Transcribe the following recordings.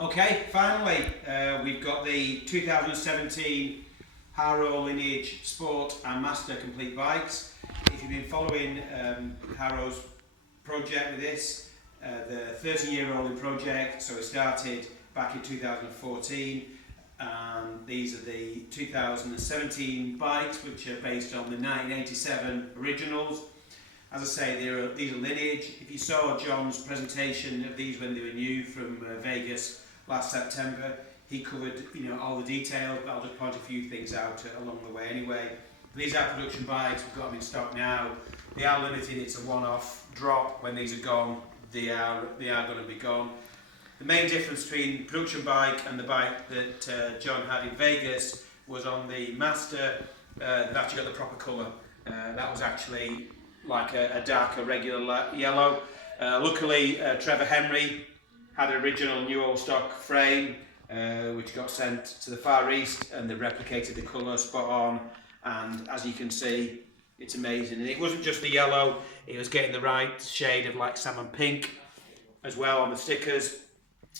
Okay, finally, we've got the 2017 Haro Lineage Sport and Master Complete bikes. If you've been following Haro's project with this, the 30-year rolling project, so it started back in 2014, and these are the 2017 bikes, which are based on the 1987 originals. As I say, these are Lineage. If you saw John's presentation of these when they were new from Vegas last September, he covered all the details, but I'll just point a few things out along the way anyway. These are production bikes, we've got them in stock now. They are limited, it's a one-off drop. When these are gone, they are going to be gone. The main difference between the production bike and the bike that John had in Vegas was on the Master, they've actually got the proper colour. That was actually like a darker regular yellow. Luckily, Trevor Henry had an original new all stock frame which got sent to the Far East, and they replicated the colour spot on, and as you can see, it's amazing. And it wasn't just the yellow, it was getting the right shade of like salmon pink as well on the stickers.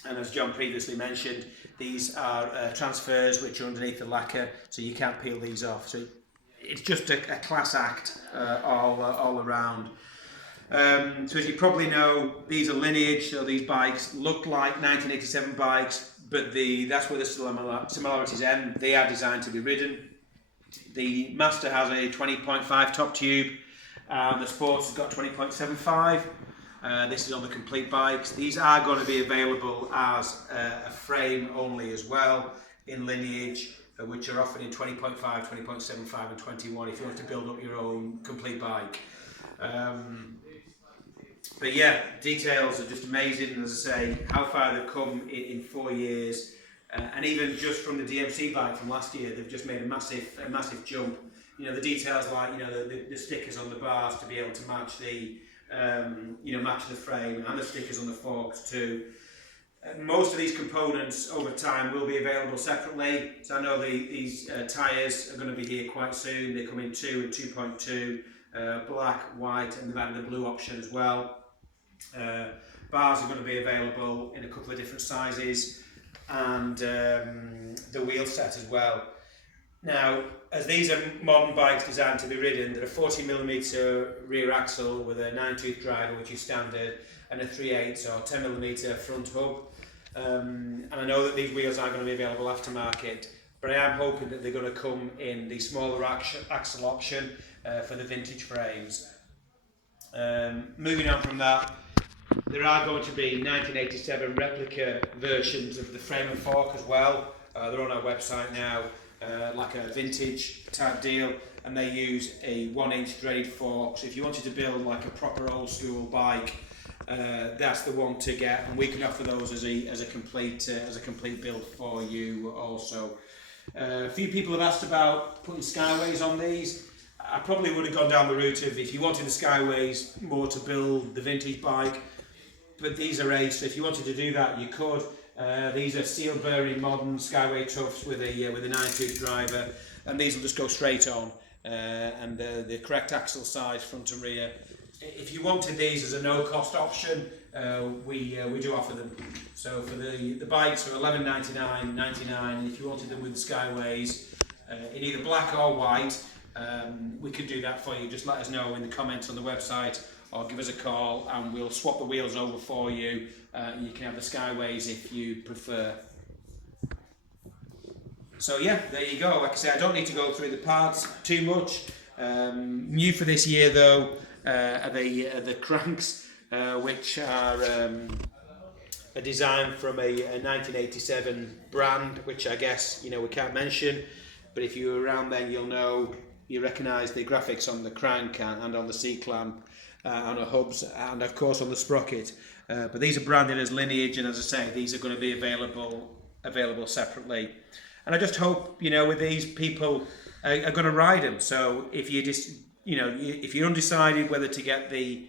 And as John previously mentioned, these are transfers which are underneath the lacquer, so you can't peel these off. So it's just a class act all around. So as you probably know, these are Lineage, so these bikes look like 1987 bikes, but that's where the similarities end. They are designed to be ridden. The Master has a 20.5 top tube, the Sports has got 20.75. This is on the complete bikes. These are going to be available as a frame only as well in Lineage, which are offered in 20.5, 20.75 and 21 if you want to build up your own complete bike. But yeah, details are just amazing, and as I say, how far they've come in 4 years, and even just from the DMC bike from last year, they've just made a massive jump. The details like the stickers on the bars to be able to match the match the frame, and the stickers on the forks too. Most of these components over time will be available separately. So I know these tyres are going to be here quite soon. They come in 2 and 2.2, black, white, and they've added the blue option as well. Bars are going to be available in a couple of different sizes, and the wheel set as well. Now, as these are modern bikes designed to be ridden, they're a 40mm rear axle with a 9-tooth driver, which is standard, and a 3/8 or 10mm front hub. And I know that these wheels are going to be available aftermarket, but I am hoping that they're going to come in the smaller axle option for the vintage frames. Moving on from that, there are going to be 1987 replica versions of the frame and fork as well. They're on our website now, like a vintage type deal, and they use a 1-inch threaded fork. So if you wanted to build like a proper old school bike, that's the one to get, and we can offer those as a complete build for you also. A few people have asked about putting skyways on these. I probably would have gone down the route of, if you wanted the skyways more to build the vintage bike, but these are ace, so if you wanted to do that, you could. These are seal bearing modern skyway toughs with a 9-tooth driver, and these will just go straight on, and the correct axle size front and rear. If you wanted these as a no-cost option, we do offer them. So for the bikes are $11.99, and if you wanted them with the skyways in either black or white, we could do that for you. Just let us know in the comments on the website, or give us a call, and we'll swap the wheels over for you. You can have the skyways if you prefer. So yeah, there you go. Like I say, I don't need to go through the parts too much. New for this year though are the cranks, which are a design from a 1987 brand, which I guess we can't mention, but if you were around then, you recognise the graphics on the crank and on the C-clamp, on the hubs, and of course on the sprocket. But these are branded as Lineage, and as I say, these are going to be available separately. And I just hope with these, people are going to ride them. So if you just if you're undecided whether to get the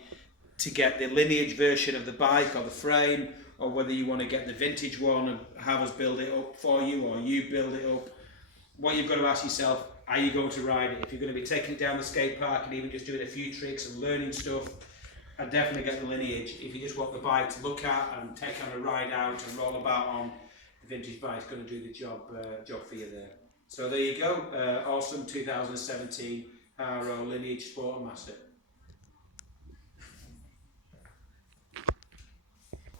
Lineage version of the bike or the frame, or whether you want to get the vintage one and have us build it up for you, or you build it up, what you've got to ask yourself, are you going to ride it? If you're going to be taking it down the skate park and even just doing a few tricks and learning stuff, I'd definitely get the Lineage if you just want the bike to look at and take on a ride out and roll about on. The vintage bike's going to do the job for you there. So there you go, awesome 2017 Haro Lineage Sport and Master.